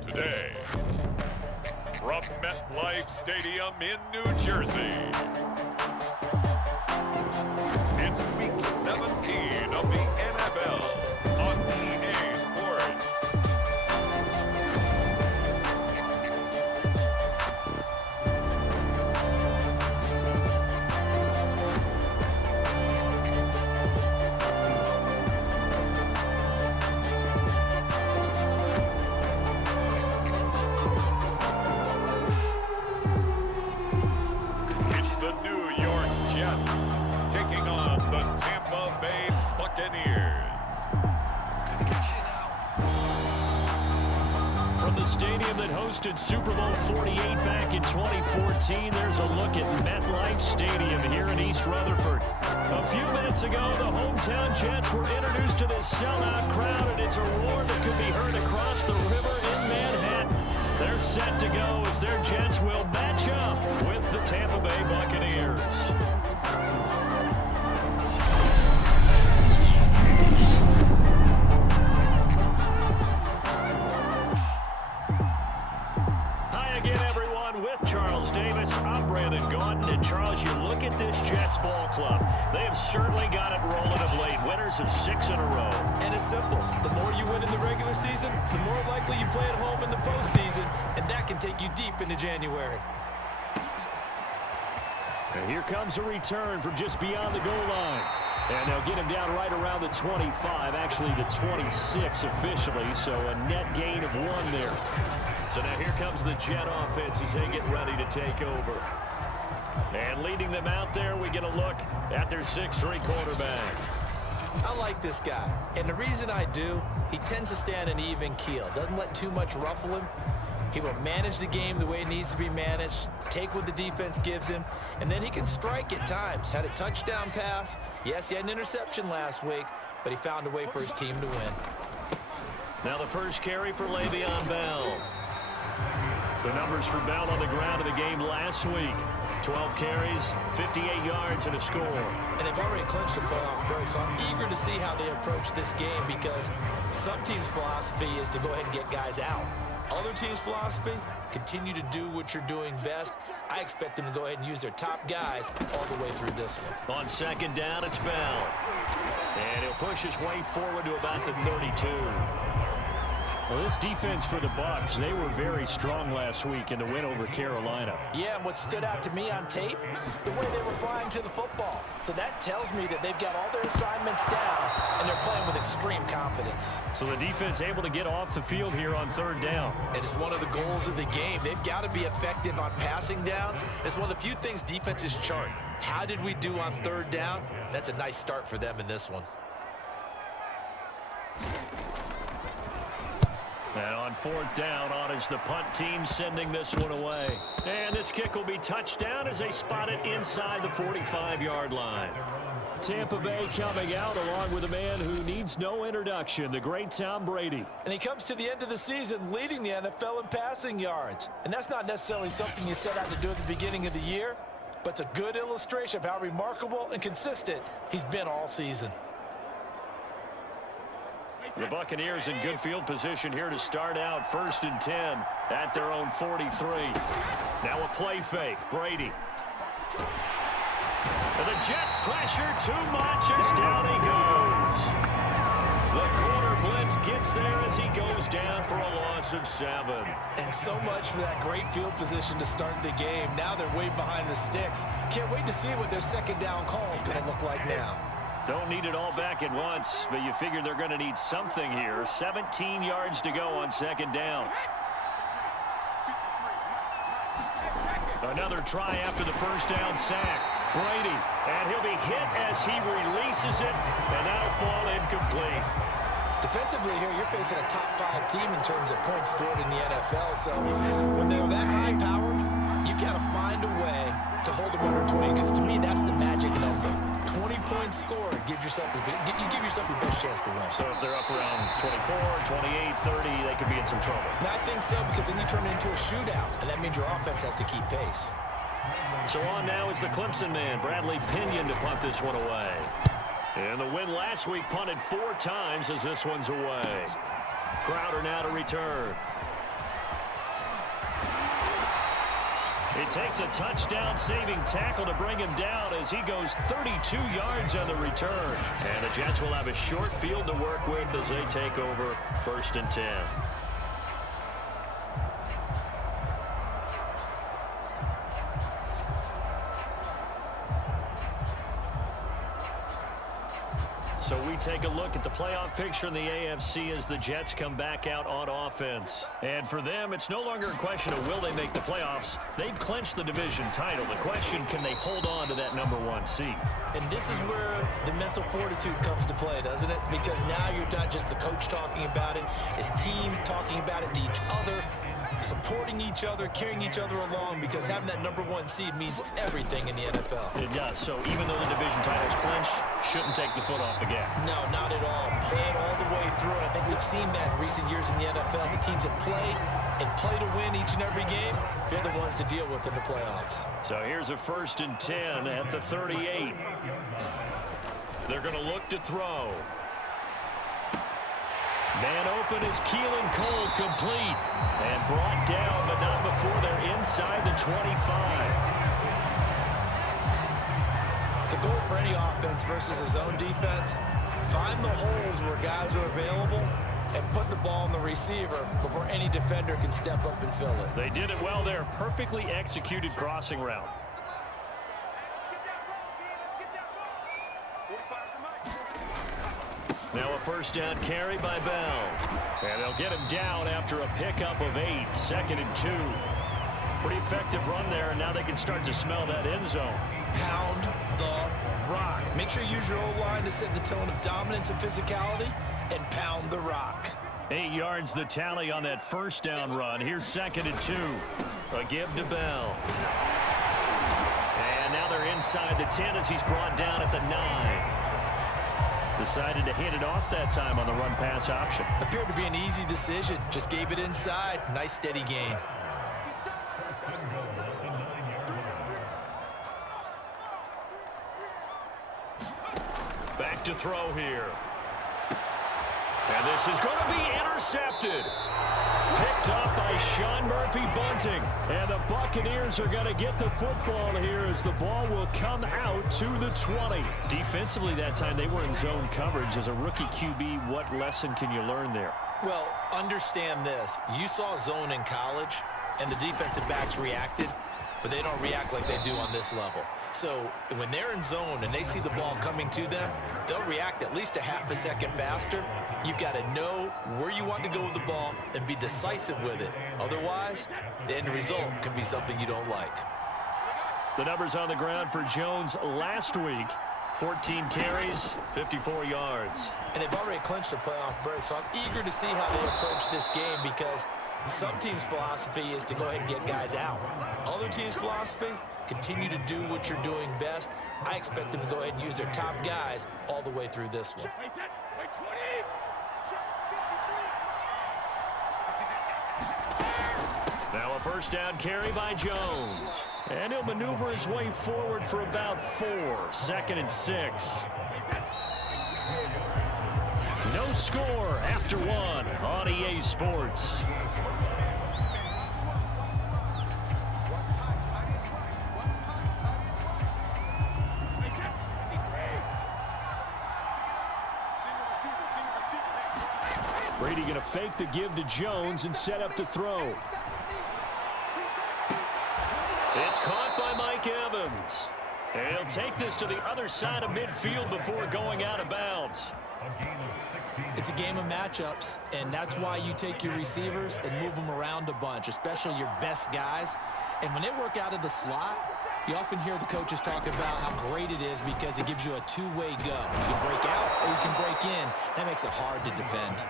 Today, from MetLife Stadium in New Jersey, it's Week 17 of the NFL on EA Sports. It's the New York Jets taking on the Tampa Bay Buccaneers. From the stadium that hosted Super Bowl 48 back in 2014, there's a look at MetLife Stadium here in East Rutherford. A few minutes ago, the hometown Jets were introduced to this sellout crowd, and it's a roar that could be heard across the river in Manhattan. They're set to go as their Jets will match up with the Tampa Bay Buccaneers. Hi again, everyone. With Charles Davis, I'm Brandon Gaunton. And Charles, you look at this Jets ball club. They have certainly got it rolling of late. Winners of 6 in a row. And it's simple. The more you win in the regular season, the more likely you play at home in the postseason, and that can take you deep into January. And here comes a return from just beyond the goal line. And they'll get him down right around the 25, actually the 26 officially, so a net gain of 1 there. So now here comes the Jet offense as they get ready to take over. And leading them out there, we get a look at their 6'3" quarterback. I like this guy, and the reason I do, he tends to stay on an even keel, doesn't let too much ruffle him. He will manage the game the way it needs to be managed, take what the defense gives him, and then he can strike at times. Had a touchdown pass. Yes, he had an interception last week, but he found a way for his team to win. Now the first carry for Le'Veon Bell. The numbers for Bell on the ground in the game last week. 12 carries, 58 yards, and a score. And they've already clinched a playoff berth, so I'm eager to see how they approach this game because some teams' philosophy is to go ahead and get guys out. Other teams' philosophy, continue to do what you're doing best. I expect them to go ahead and use their top guys all the way through this one. On second down, it's Bell. And he'll push his way forward to about the 32. Well, this defense for the Bucs, they were very strong last week in the win over Carolina. Yeah, and what stood out to me on tape, the way they were flying to the football. So that tells me that they've got all their assignments down, and they're playing with extreme confidence. So the defense able to get off the field here on third down. And it's one of the goals of the game. They've got to be effective on passing downs. It's one of the few things defenses chart. How did we do on third down? That's a nice start for them in this one. And on fourth down, on is the punt team sending this one away. And this kick will be touchdown as they spot it inside the 45-yard line. Tampa Bay coming out along with a man who needs no introduction, the great Tom Brady. And he comes to the end of the season leading the NFL in passing yards. And that's not necessarily something you set out to do at the beginning of the year, but it's a good illustration of how remarkable and consistent he's been all season. The Buccaneers in good field position here to start out. 1st and 10 at their own 43. Now a play fake. Brady. And the Jets pressure too much as down he goes. The corner blitz gets there as he goes down for a loss of 7. And so much for that great field position to start the game. Now they're way behind the sticks. Can't wait to see what their second down call is going to look like now. Don't need it all back at once, but you figure they're going to need something here. 17 yards to go on second down. Another try after the first down sack. Brady, and he'll be hit as he releases it, and that'll fall incomplete. Defensively here, you're facing a top 5 team in terms of points scored in the NFL, so when they're that high power, you've got to find a way to hold them under 20, because to me, that's the magic number. 20-point score gives yourself you give yourself your best chance to win. So if they're up around 24, 28, 30, they could be in some trouble. And I think so, because then you turn it into a shootout, and that means your offense has to keep pace. So on now is the Clemson man, Bradley Pinion, to punt this one away. And the win last week punted 4 times as this one's away. Crowder now to return. It takes a touchdown-saving tackle to bring him down as he goes 32 yards on the return. And the Jets will have a short field to work with as they take over 1st and 10. So we take a look at the playoff picture in the AFC as the Jets come back out on offense. And for them, it's no longer a question of will they make the playoffs. They've clinched the division title. The question, can they hold on to that #1 seed? And this is where the mental fortitude comes to play, doesn't it? Because now you're not just the coach talking about it, it's team talking about it to each other, supporting each other, carrying each other along, because having that #1 seed means everything in the NFL. It does. So even though the division title's clinched, shouldn't take the foot off the gas. No, not at all. Play it all the way through. And I think we've seen that in recent years in the NFL. The teams that play and play to win each and every game, they're the ones to deal with in the playoffs. So here's a 1st and 10 at the 38. They're going to look to throw. Man open is Keelan Cole, complete and brought down, but not before they're inside the 25. The goal for any offense versus a zone defense, find the holes where guys are available and put the ball on the receiver before any defender can step up and fill it. They did it well there. Perfectly executed crossing route. Now a 1st down carry by Bell. And they'll get him down after a pickup of 8. 2nd and 2. Pretty effective run there, and now they can start to smell that end zone. Pound the rock. Make sure you use your O-line to set the tone of dominance and physicality, and pound the rock. 8 yards the tally on that 1st down run. Here's 2nd and 2. A give to Bell. And now they're inside the 10 as he's brought down at the 9. Decided to hand it off that time on the run-pass option. Appeared to be an easy decision. Just gave it inside. Nice steady gain. Back to throw here. And this is going to be intercepted. Picked up by Sean Murphy-Bunting. And the Buccaneers are going to get the football here as the ball will come out to the 20. Defensively that time, they were in zone coverage. As a rookie QB, what lesson can you learn there? Well, understand this. You saw zone in college, and the defensive backs reacted, but they don't react like they do on this level. So when they're in zone and they see the ball coming to them, they'll react at least a half a second faster. You've got to know where you want to go with the ball and be decisive with it. Otherwise, the end result can be something you don't like. The numbers on the ground for Jones last week. 14 carries, 54 yards. And they've already clinched a playoff berth, so I'm eager to see how they approach this game, because some teams' philosophy is to go ahead and get guys out. Other teams' philosophy, continue to do what you're doing best. I expect them to go ahead and use their top guys all the way through this one. Now a 1st down carry by Jones. And he'll maneuver his way forward for about 4. 2nd and 6. No score after 1 on EA Sports. Brady going to fake the give to Jones and set up to throw. It's caught by Mike Evans. And he'll take this to the other side of midfield before going out of bounds. It's a game of matchups, and that's why you take your receivers and move them around a bunch, especially your best guys. And when they work out of the slot, you often hear the coaches talk about how great it is because it gives you a two-way go. You can break out or you can break in. That makes it hard to defend.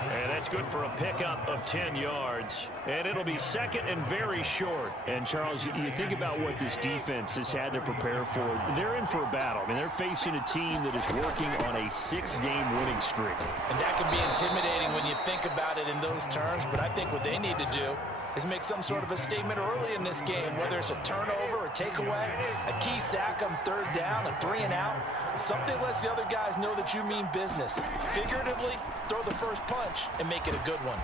And that's good for a pickup of 10 yards. And it'll be 2nd and very short. And, Charles, you think about what this defense has had to prepare for. They're in for a battle. I mean, they're facing a team that is working on a 6-game winning streak. And that can be intimidating when you think about it in those terms. But I think what they need to do is make some sort of a statement early in this game, whether it's a turnover, a takeaway, a key sack on third down, a 3 and out. Something lets the other guys know that you mean business. Figuratively, throw the first punch and make it a good one.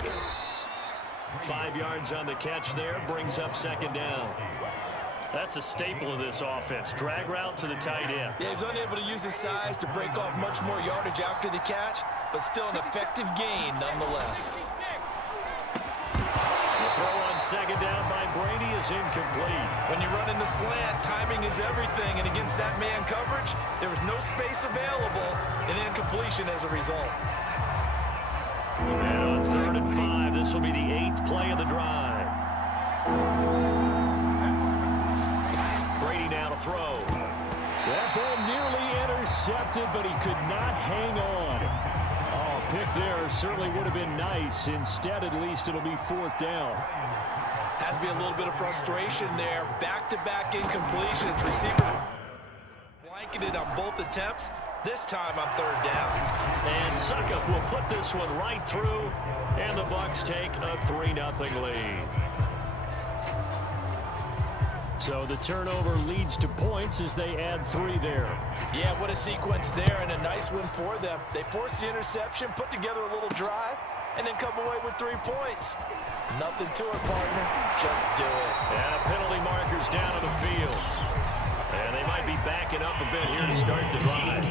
5 yards on the catch there, brings up second down. That's a staple of this offense. Drag route to the tight end. Yeah, he's unable to use his size to break off much more yardage after the catch, but still an effective gain nonetheless. The throw on second down by Brady is incomplete. When you run in the slant, timing is everything, and against that man coverage, there was no space available, and incompletion as a result. And on 3rd and 5, this will be the 8th play of the drive. Brady now to throw. That ball nearly intercepted, but he could not hang on. Oh, pick there certainly would have been nice. Instead, at least it'll be 4th down. Has to be a little bit of frustration there. Back-to-back incompletions. Receivers blanketed on both attempts. This time on 3rd down. And Suckup will put this one right through, and the Bucs take a 3-0 lead. So the turnover leads to points as they add 3 there. Yeah, what a sequence there, and a nice win for them. They force the interception, put together a little drive, and then come away with 3 points. Nothing to it, partner. Just do it. And penalty markers down on the field. And they might be backing up a bit here to start the drive.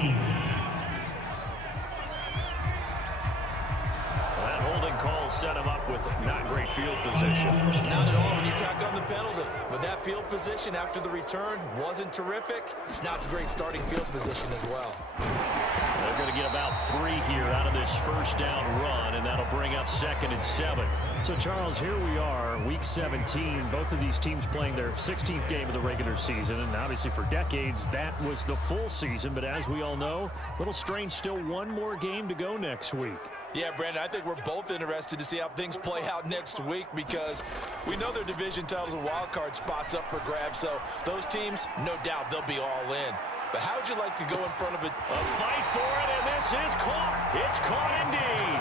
That holding call set him up with not great field position. Not at all when you tack on the penalty. But that field position after the return wasn't terrific. It's not a great starting field position as well. They're going to get about 3 here out of this first down run, and that'll bring up 2nd and 7. So, Charles, here we are, Week 17. Both of these teams playing their 16th game of the regular season, and obviously for decades, that was the full season. But as we all know, a little strange, still 1 more game to go next week. Yeah, Brandon, I think we're both interested to see how things play out next week because we know their division titles and wild card spots up for grabs. So those teams, no doubt, they'll be all in. But how would you like to go in front of a fight for it, and this is caught. It's caught indeed.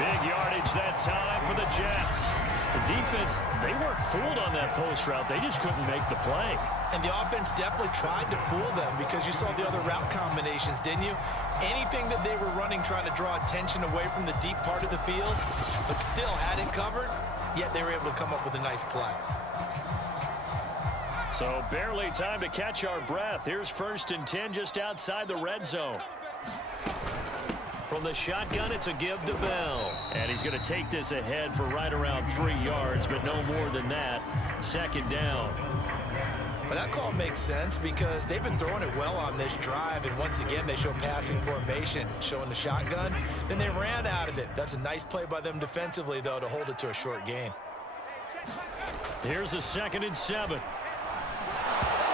Big yardage that time for the Jets. The defense, they weren't fooled on that post route. They just couldn't make the play. And the offense definitely tried to fool them because you saw the other route combinations, didn't you? Anything that they were running trying to draw attention away from the deep part of the field, but still had it covered, yet they were able to come up with a nice play. So barely time to catch our breath. Here's 1st and 10 just outside the red zone. From the shotgun, it's a give to Bell. And he's going to take this ahead for right around 3 yards, but no more than that. 2nd down. But that call makes sense because they've been throwing it well on this drive, and once again, they show passing formation, showing the shotgun. Then they ran out of it. That's a nice play by them defensively, though, to hold it to a short gain. Here's a 2nd and 7.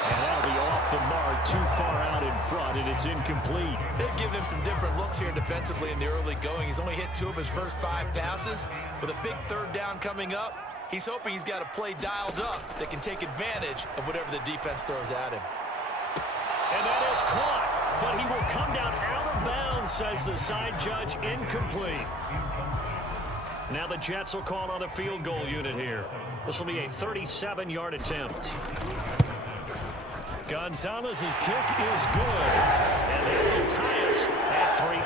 And that'll be off the mark, too far out in front, and it's incomplete. They've given him some different looks here defensively in the early going. He's only hit 2 of his first 5 passes. With a big 3rd down coming up, he's hoping he's got a play dialed up that can take advantage of whatever the defense throws at him. And that is caught, but he will come down out of bounds, says the side judge, incomplete. Now the Jets will call on a field goal unit here. This will be a 37-yard attempt. Gonzalez's kick is good, and they will tie us at 3-3.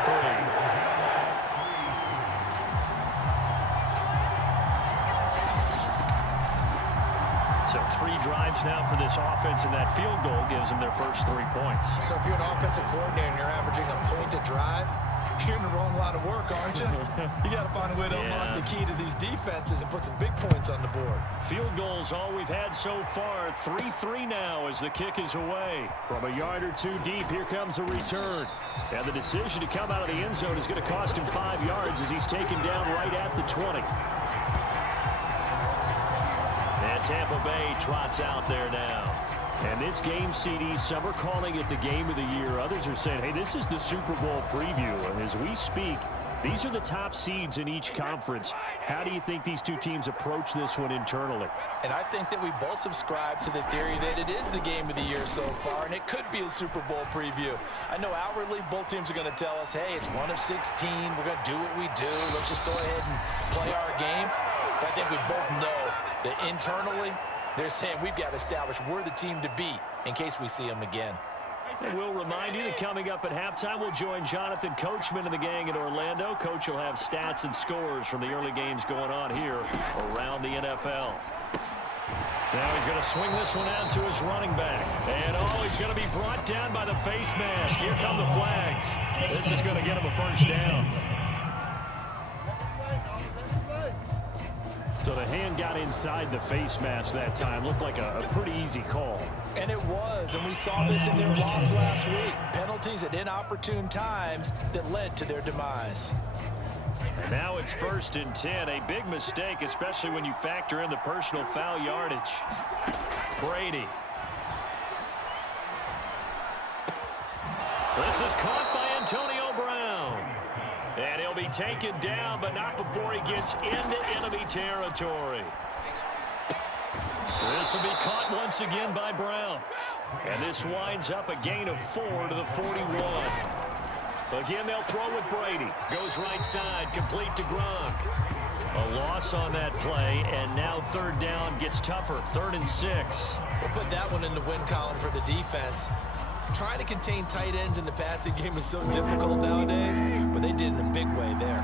So 3 drives now for this offense, and that field goal gives them their first 3 points. So if you're an offensive coordinator and you're averaging a point a drive, you're in the wrong line of work, aren't you? You got to find a way to unlock the key to these defenses and put some big points on the board. Field goals all we've had so far. 3-3 now as the kick is away. From a yard or 2 deep, here comes a return. And the decision to come out of the end zone is going to cost him 5 yards as he's taken down right at the 20. And Tampa Bay trots out there now. And this game, CD, some are calling it the game of the year. Others are saying, hey, this is the Super Bowl preview. And as we speak, these are the top seeds in each conference. How do you think these 2 teams approach this one internally? And I think that we both subscribe to the theory that it is the game of the year so far, and it could be a Super Bowl preview. I know outwardly both teams are going to tell us, hey, it's 1 of 16. We're going to do what we do. Let's just go ahead and play our game. But I think we both know that internally, they're saying we've got to establish we're the team to beat in case we see them again. And we'll remind you that coming up at halftime, we'll join Jonathan Coachman and the gang in Orlando. Coach will have stats and scores from the early games going on here around the NFL. Now he's going to swing this one out to his running back. And, he's going to be brought down by the face mask. Here come the flags. This is going to get him a first down. So the hand got inside the face mask that time. Looked like a pretty easy call. And it was, and we saw this in their loss last week. Penalties at inopportune times that led to their demise. And now it's 1st and 10. A big mistake, especially when you factor in the personal foul yardage. Brady. This is caught by Antonio Brown. And he'll be taken down, but not before he gets into enemy territory. This will be caught once again by Brown. And this winds up a gain of 4 to the 41. Again, they'll throw with Brady. Goes right side, complete to Gronk. A loss on that play, and now 3rd down gets tougher. 3rd and 6. We'll put that one in the win column for the defense. Trying to contain tight ends in the passing game is so difficult nowadays, but they did it in a big way there.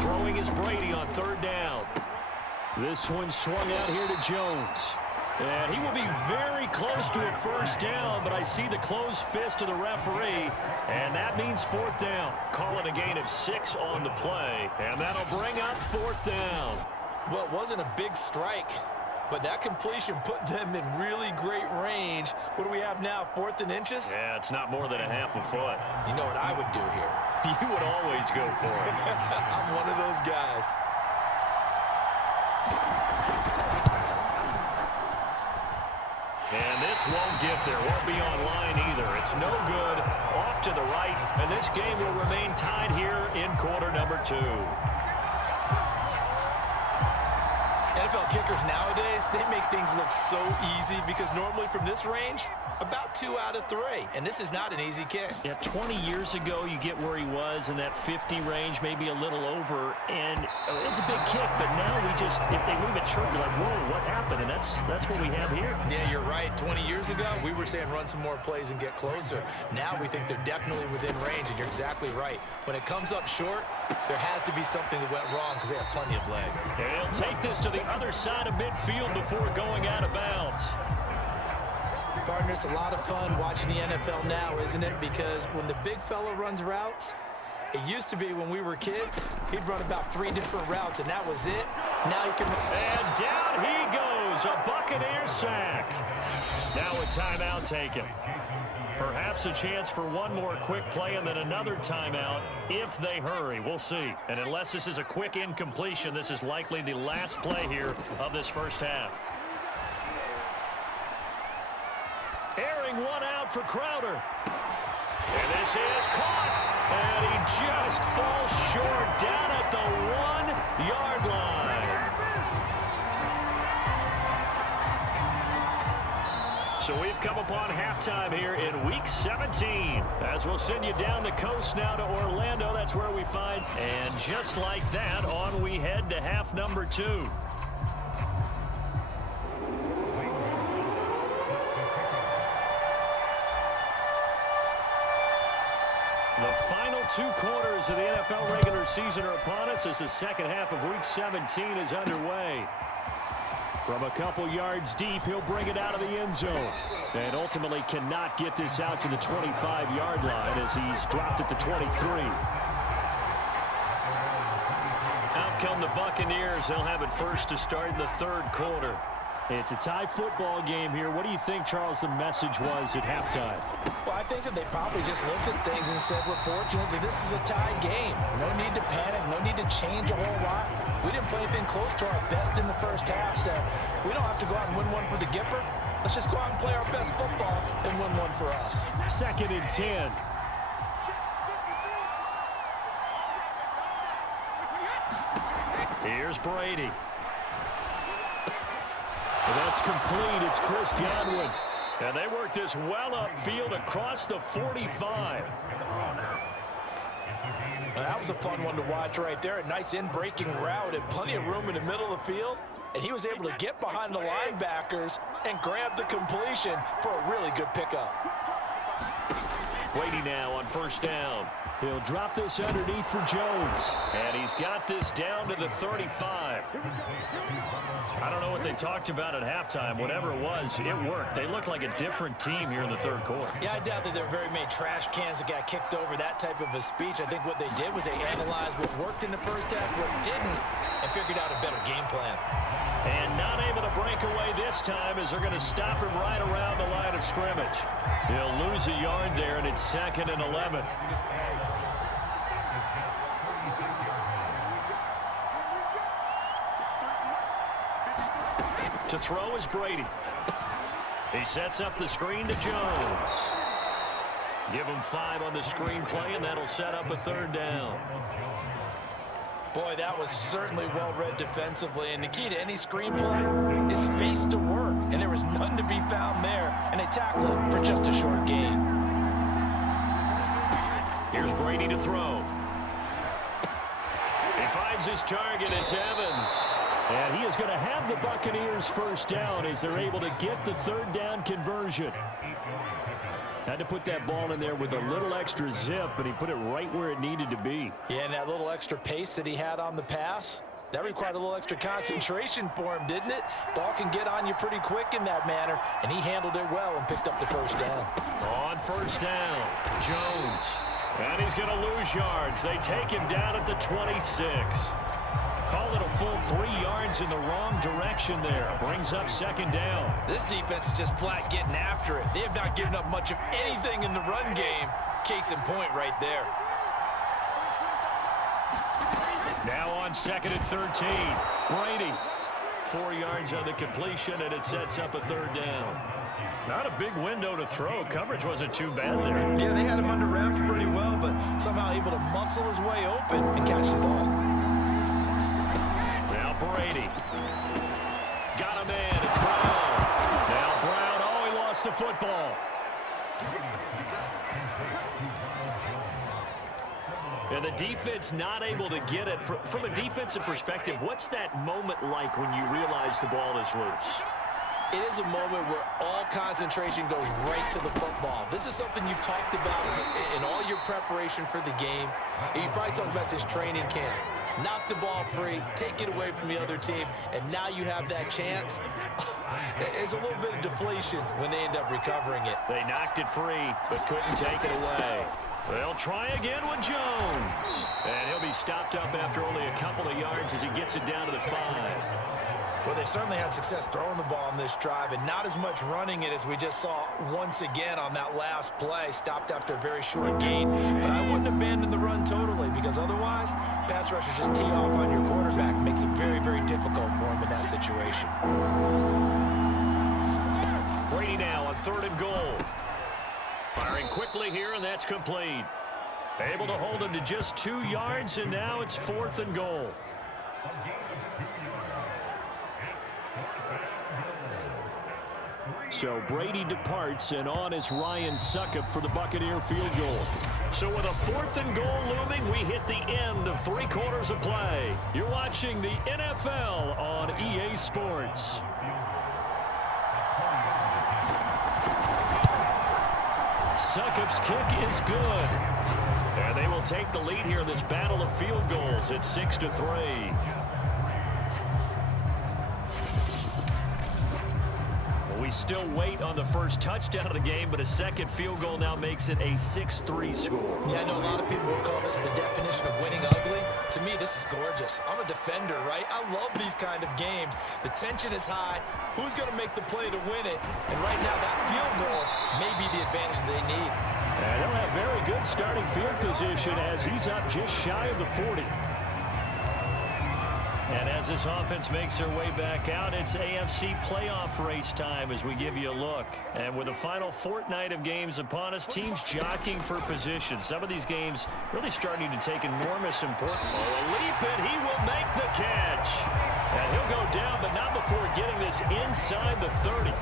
Throwing is Brady on 3rd down. This one swung out here to Jones. And he will be very close to a first down, but I see the closed fist of the referee, and that means 4th down. Calling a gain of 6 on the play, and that'll bring up 4th down. Well, it wasn't a big strike, but that completion put them in really great range. What do we have now, 4th and inches? Yeah, it's not more than a half a foot. You know what I would do here? You would always go for it. I'm one of those guys. And this won't get there. Won't be online either. It's no good. Off to the right. And this game will remain tied here in quarter number 2. NFL kickers nowadays, they make things look so easy because normally from this range, about 2 out of 3. And this is not an easy kick. Yeah, 20 years ago, you get where he was in that 50 range, maybe a little over. And it's a big kick, but now we just, if they move it short, you're like, whoa, what happened? And that's what we have here. Yeah, you're right. 20 years ago, we were saying run some more plays and get closer. Now we think they're definitely within range, and you're exactly right. When it comes up short, there has to be something that went wrong because they have plenty of leg. And he'll take this to the other side of midfield before going out of bounds. Partner, it's a lot of fun watching the NFL now, isn't it? Because when the big fella runs routes, it used to be when we were kids, he'd run about 3 different routes, and that was it. Now he can run. And down he goes, a Buccaneer sack. Now a timeout taken. Perhaps a chance for one more quick play and then another timeout if they hurry. We'll see. And unless this is a quick incompletion, this is likely the last play here of this first half. Airing one out for Crowder. And this is caught. And he just falls short down at the 1-yard line. So we've come upon halftime here in Week 17. As we'll send you down the coast now to Orlando. That's where we find. And just like that, on we head to half number 2. The final 2 quarters of the NFL regular season are upon us as the second half of Week 17 is underway. From a couple yards deep, he'll bring it out of the end zone. And ultimately cannot get this out to the 25-yard line as he's dropped at the 23. Out come the Buccaneers. They'll have it first to start in the 3rd quarter. It's a tie football game here. What do you think, Charles, the message was at halftime? Well, I think that they probably just looked at things and said, we're fortunate that this is a tie game. No need to panic. No need to change a whole lot. We didn't play anything close to our best in the first half, so we don't have to go out and win one for the Gipper. Let's just go out and play our best football and win one for us. 2nd and 10. Here's Brady. That's complete. It's Chris Godwin. And they work this well upfield across the 45. That was a fun one to watch right there. A nice in-breaking route and plenty of room in the middle of the field. And he was able to get behind the linebackers and grab the completion for a really good pickup. Brady now on first down. He'll drop this underneath for Jones. And he's got this down to the 35. I don't know what they talked about at halftime. Whatever it was, it worked. They look like a different team here in the third quarter. Yeah, I doubt that there were very many trash cans that got kicked over that type of a speech. I think what they did was they analyzed what worked in the first half, what didn't, and figured out a better game plan. And not able to break away this time as they're going to stop him right around the line of scrimmage. He'll lose a yard there, and it's 2nd and 11. To throw is Brady. He sets up the screen to Jones. Give him 5 on the screen play, and that'll set up a 3rd down. Boy, that was certainly well-read defensively, and the key to any screenplay is space to work, and there was none to be found there, and they tackled it for just a short gain. Here's Brady to throw. He finds his target. It's Evans. And he is going to have the Buccaneers first down as they're able to get the 3rd down conversion. Had to put that ball in there with a little extra zip, but he put it right where it needed to be. Yeah, and that little extra pace that he had on the pass, that required a little extra concentration for him, didn't it? Ball can get on you pretty quick in that manner, and he handled it well and picked up the first down. On first down, Jones. And he's going to lose yards. They take him down at the 26. Call it a full 3 yards in the wrong direction there. Brings up 2nd down. This defense is just flat getting after it. They have not given up much of anything in the run game. Case in point right there. Now on 2nd and 13. Brady. 4 yards on the completion, and it sets up a 3rd down. Not a big window to throw. Coverage wasn't too bad there. Yeah, they had him under wraps pretty well, but somehow able to muscle his way open and catch the ball. Brady. Got a man. It's Brown. Now Brown. Oh, he lost the football. And the defense not able to get it. From a defensive perspective, what's that moment like when you realize the ball is loose? It is a moment where all concentration goes right to the football. This is something you've talked about in all your preparation for the game. You probably talked about this training camp. Knock the ball free, take it away from the other team, and now you have that chance. There's a little bit of deflation when they end up recovering it. They knocked it free, but couldn't take it away. They'll try again with Jones. And he'll be stopped up after only a couple of yards as he gets it down to the 5. Well, they certainly had success throwing the ball on this drive, and not as much running it as we just saw once again on that last play. Stopped after a very short gain, but I wouldn't abandon the run totally, because otherwise, pass rushers just tee off on your quarterback. Makes it very, very difficult for him in that situation. Brady now on 3rd and goal. Firing quickly here, and that's complete. Able to hold him to just 2 yards, and now it's 4th and goal. So Brady departs, and on is Ryan Succop for the Buccaneer field goal. So with a 4th and goal looming, we hit the end of 3 quarters of play. You're watching the NFL on EA Sports. Succop's kick is good. And they will take the lead here in this battle of field goals at 6-3. We still wait on the first touchdown of the game, but a second field goal now makes it a 6-3 score. Yeah, I know a lot of people will call this the definition of winning ugly. To me, this is gorgeous. I'm a defender, right? I love these kind of games. The tension is high. Who's going to make the play to win it? And right now, that field goal may be the advantage they need. And he'll have very good starting field position as he's up just shy of the 40. And as this offense makes their way back out, it's AFC playoff race time as we give you a look. And with the final fortnight of games upon us, teams jockeying for position. Some of these games really starting to take enormous importance. Oh, a leap, and he will make the catch. And he'll go down, but not before getting this inside the 30.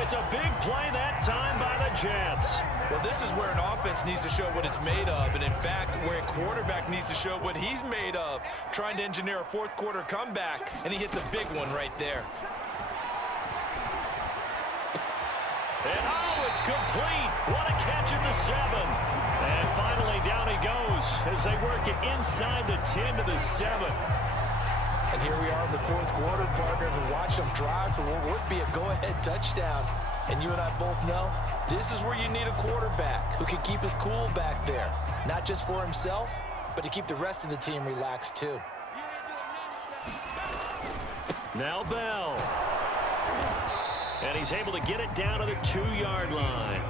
It's a big play that time by the Jets. Well, this is where an offense needs to show what it's made of, and in fact, where a quarterback needs to show what he's made of, trying to engineer a fourth quarter comeback, and he hits a big one right there. And oh, it's complete. What a catch at the 7. And finally down he goes as they work it inside the 10 to the 7. And here we are in the fourth quarter, partner, and watch them drive for what would be a go-ahead touchdown. And you and I both know this is where you need a quarterback who can keep his cool back there, not just for himself, but to keep the rest of the team relaxed too. Now Bell. And he's able to get it down to the 2-yard line.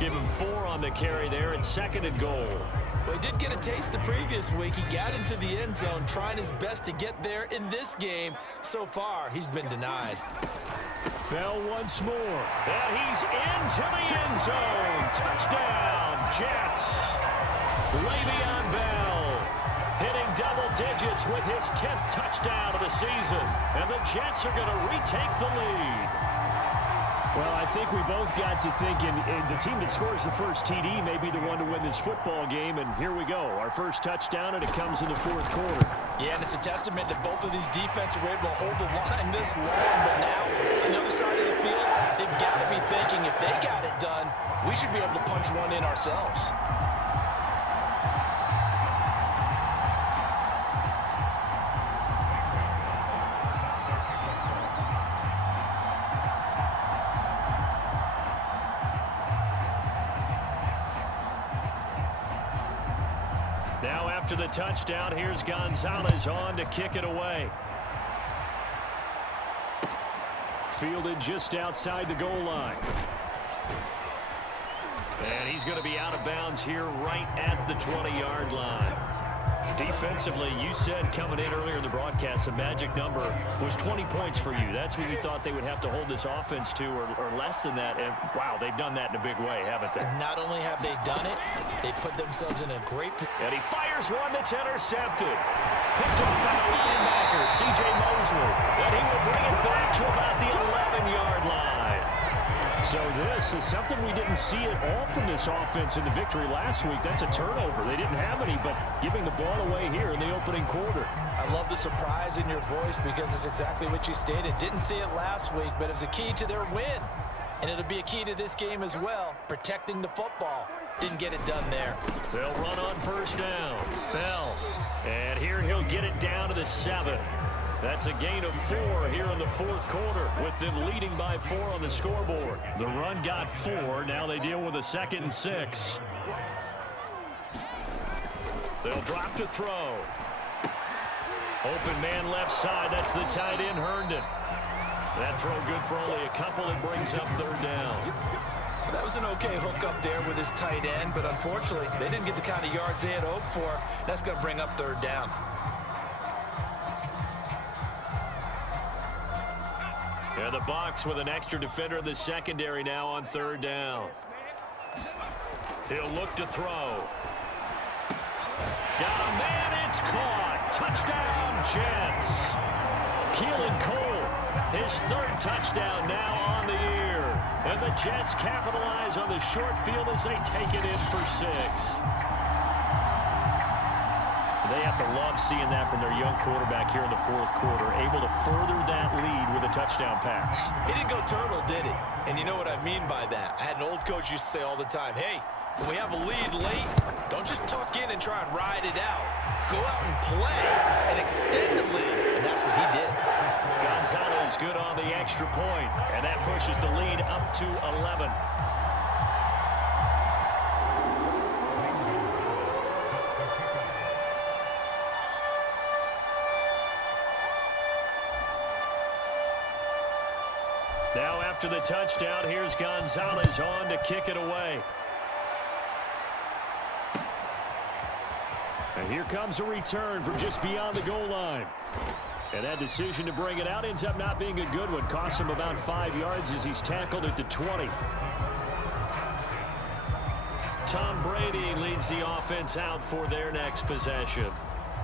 Give him 4 on the carry there and 2nd and goal. Well, he did get a taste the previous week. He got into the end zone, trying his best to get there in this game. So far, he's been denied. Bell once more. And he's into the end zone. Touchdown, Jets. Le'Veon Bell hitting double digits with his 10th touchdown of the season. And the Jets are going to retake the lead. Well, I think we both got to thinking the team that scores the first TD may be the one to win this football game, and here we go. Our first touchdown, and it comes in the fourth quarter. Yeah, and it's a testament that both of these defenses were able to hold the line this long, but now, on the other side of the field, they've got to be thinking if they got it done, we should be able to punch one in ourselves. Now after the touchdown, here's Gonzalez on to kick it away. Fielded just outside the goal line. And he's going to be out of bounds here right at the 20-yard line. Defensively, you said coming in earlier in the broadcast, the magic number was 20 points for you. That's what you thought they would have to hold this offense to, or less than that. And, wow, they've done that in a big way, haven't they? Not only have they done it, they put themselves in a great position. And he fires one that's intercepted. Picked off by the linebacker, C.J. Mosley. And he will bring it back to about the 11-yard line. So this is something we didn't see at all from this offense in the victory last week. That's a turnover. They didn't have any, but giving the ball away here in the opening quarter. I love the surprise in your voice because it's exactly what you stated. Didn't see it last week, but it was a key to their win. And it'll be a key to this game as well, protecting the football. Didn't get it done there. They'll run on first down. Bell. And here he'll get it down to the 7. That's a gain of 4 here in the fourth quarter, with them leading by 4 on the scoreboard. The run got 4. Now they deal with a 2nd and 6. They'll drop to throw. Open man left side. That's the tight end, Herndon. That throw good for only a couple. It brings up 3rd down. That was an okay hook up there with his tight end, but unfortunately, they didn't get the kind of yards they had hoped for. That's going to bring up 3rd down. And the Bucs with an extra defender in the secondary now on 3rd down. He'll look to throw. Got a man, it's caught. Touchdown, Jets. Keelan Cole, his 3rd touchdown now on the year. And the Jets capitalize on the short field as they take it in for 6. They have to love seeing that from their young quarterback here in the fourth quarter, able to further that lead with a touchdown pass. He didn't go turtle, did he? And you know what I mean by that. I had an old coach used to say all the time, hey, when we have a lead late, don't just tuck in and try and ride it out. Go out and play and extend the lead. And that's what he did. Gonzalez good on the extra point, and that pushes the lead up to 11. Now after the touchdown, here's Gonzalez on to kick it away. And here comes a return from just beyond the goal line. And that decision to bring it out ends up not being a good one. Costs him about 5 yards as he's tackled at the 20. Tom Brady leads the offense out for their next possession.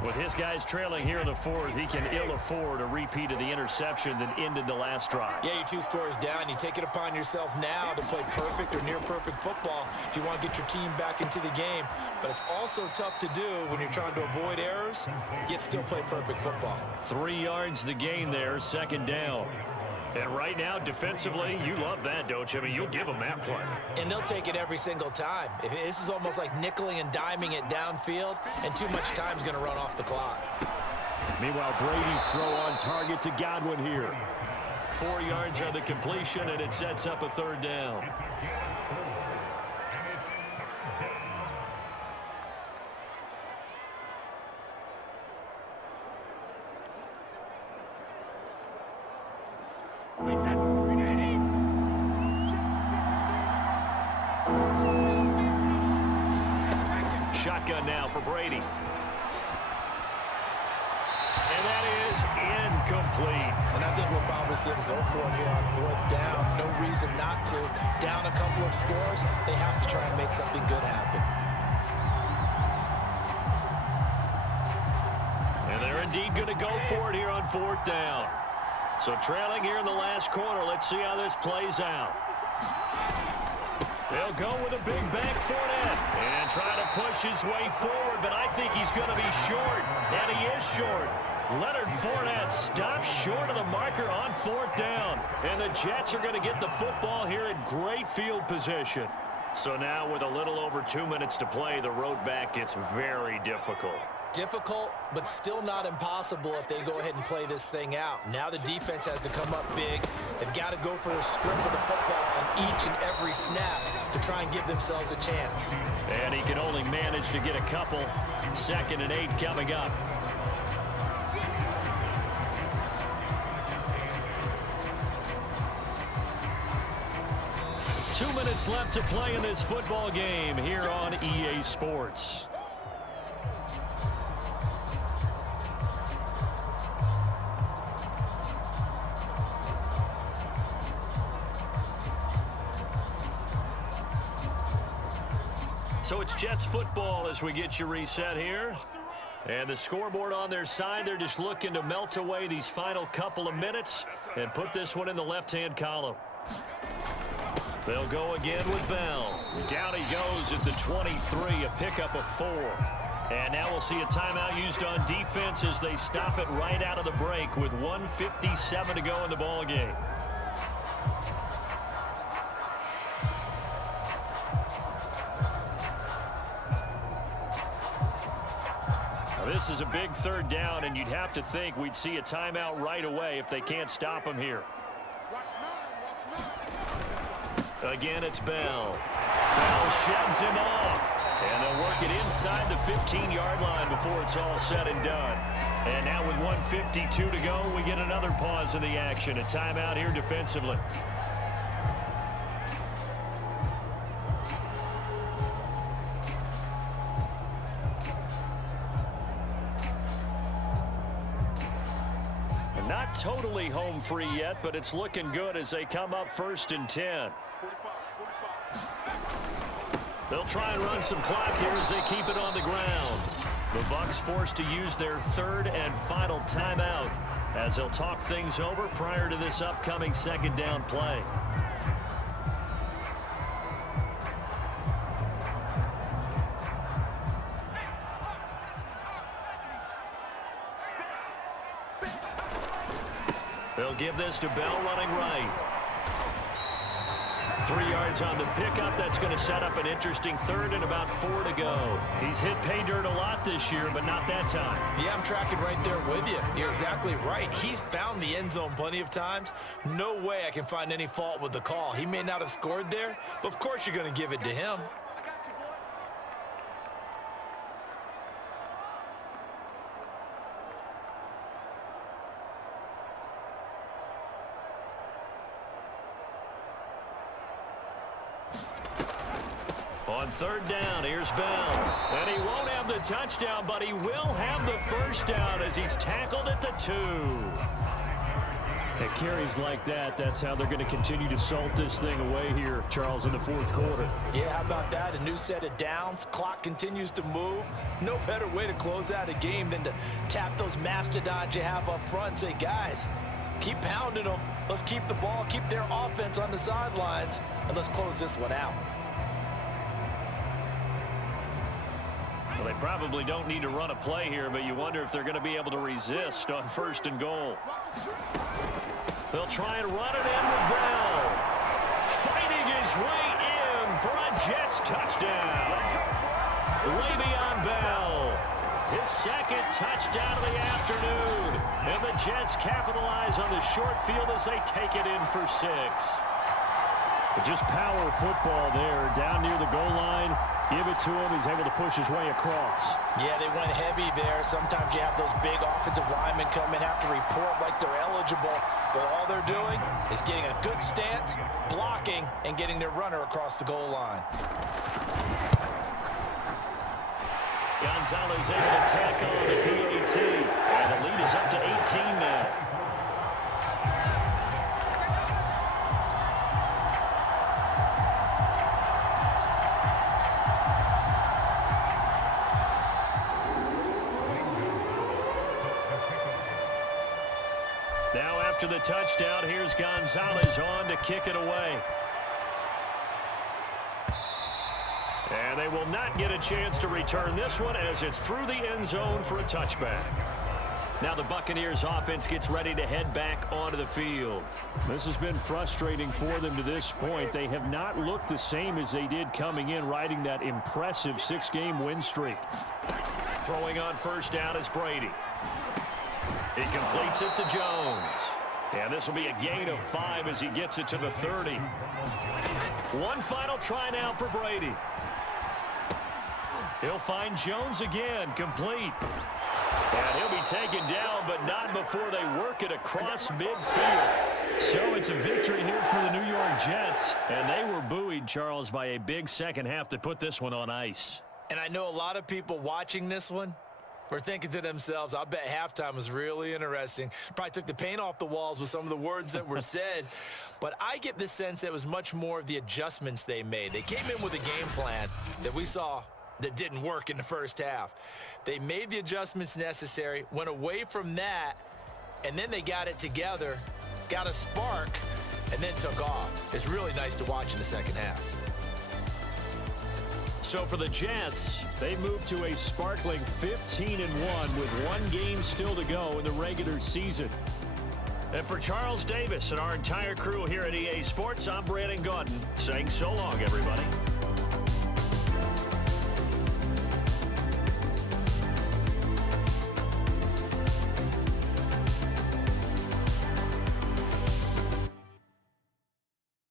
With his guys trailing here in the fourth, he can ill afford a repeat of the interception that ended the last drive. Yeah, you're 2 scores down. You take it upon yourself now to play perfect or near-perfect football if you want to get your team back into the game. But it's also tough to do when you're trying to avoid errors, yet still play perfect football. 3 yards the gain there, second down. And right now, defensively, you love that, don't you? I mean, you'll give them that play. And they'll take it every single time. This is almost like nickeling and diming it downfield, and too much time's going to run off the clock. Meanwhile, Brady's throw on target to Godwin here. 4 yards on the completion, and it sets up a third down. Shotgun now for Brady. And that is incomplete. And I think we'll probably see him go for it here on 4th down. No reason not to. Down a couple of scores, they have to try and make something good happen. And they're indeed going to go for it here on 4th down. So trailing here in the last quarter. Let's see how this plays out. They'll go with a big bank Fournette and try to push his way forward, but I think he's going to be short, and he is short. Leonard Fournette stops short of the marker on 4th down, and the Jets are going to get the football here in great field position. So now with a little over 2 minutes to play, the road back gets very difficult. Difficult, but still not impossible if they go ahead and play this thing out. Now the defense has to come up big. They've got to go for a strip of the football on each and every snap to try and give themselves a chance. And he can only manage to get a couple. 2nd and 8 coming up. Two minutes left to play in this football game here on EA Sports. So it's Jets football as we get you reset here. And the scoreboard on their side, they're just looking to melt away these final couple of minutes and put this one in the left-hand column. They'll go again with Bell. Down he goes at the 23, a pickup of 4. And now we'll see a timeout used on defense as they stop it right out of the break with 1:57 to go in the ball game. This is a big 3rd down, and you'd have to think we'd see a timeout right away if they can't stop him here. Again, it's Bell. Bell sheds him off, and they'll work it inside the 15-yard line before it's all said and done. And now with 1:52 to go, we get another pause in the action. A timeout here defensively. Not totally home free yet, but it's looking good as they come up 1st and 10. They'll try and run some clock here as they keep it on the ground. The Bucs forced to use their 3rd and final timeout as they'll talk things over prior to this upcoming 2nd down play. They'll give this to Bell running right. 3 yards on the pickup. That's going to set up an interesting 3rd and about 4 to go. He's hit pay dirt a lot this year, but not that time. Yeah, I'm tracking right there with you. You're exactly right. He's found the end zone plenty of times. No way I can find any fault with the call. He may not have scored there, but of course you're going to give it to him. On 3rd down, here's Bell. And he won't have the touchdown, but he will have the 1st down as he's tackled at the 2. At carries like that, that's how they're going to continue to salt this thing away here, Charles, in the fourth quarter. Yeah, how about that? A new set of downs. Clock continues to move. No better way to close out a game than to tap those mastodons you have up front and say, guys, keep pounding them. Let's keep the ball, keep their offense on the sidelines, and let's close this one out. Well, they probably don't need to run a play here, but you wonder if they're going to be able to resist on 1st and goal. They'll try and run it in with Bell. Fighting his way in for a Jets touchdown. Le'Veon Bell, his second touchdown of the afternoon. And the Jets capitalize on the short field as they take it in for 6. But just power football there, down near the goal line. Give it to him. He's able to push his way across. Yeah, they went heavy there. Sometimes you have those big offensive linemen come in, have to report like they're eligible. But all they're doing is getting a good stance, blocking, and getting their runner across the goal line. Gonzalez able to tack on the PAT. And the lead is up to 18 now. Now after the touchdown, here's Gonzalez on to kick it away. And they will not get a chance to return this one as it's through the end zone for a touchback. Now the Buccaneers offense gets ready to head back onto the field. This has been frustrating for them to this point. They have not looked the same as they did coming in, riding that impressive 6-game win streak. Throwing on 1st down is Brady. He completes it to Jones. And this will be a gain of 5 as he gets it to the 30. One final try now for Brady. He'll find Jones again, complete. And he'll be taken down, but not before they work it across midfield. So it's a victory here for the New York Jets. And they were buoyed, Charles, by a big second half to put this one on ice. And I know a lot of people watching this one were thinking to themselves, I bet halftime was really interesting. Probably took the paint off the walls with some of the words that were said. But I get the sense that it was much more of the adjustments they made. They came in with a game plan that we saw that didn't work in the first half. They made the adjustments necessary, went away from that, and then they got it together, got a spark, and then took off. It's really nice to watch in the second half. So for the Jets, they move to a sparkling 15-1 with 1 game still to go in the regular season. And for Charles Davis and our entire crew here at EA Sports, I'm Brandon Gaudin saying so long, everybody.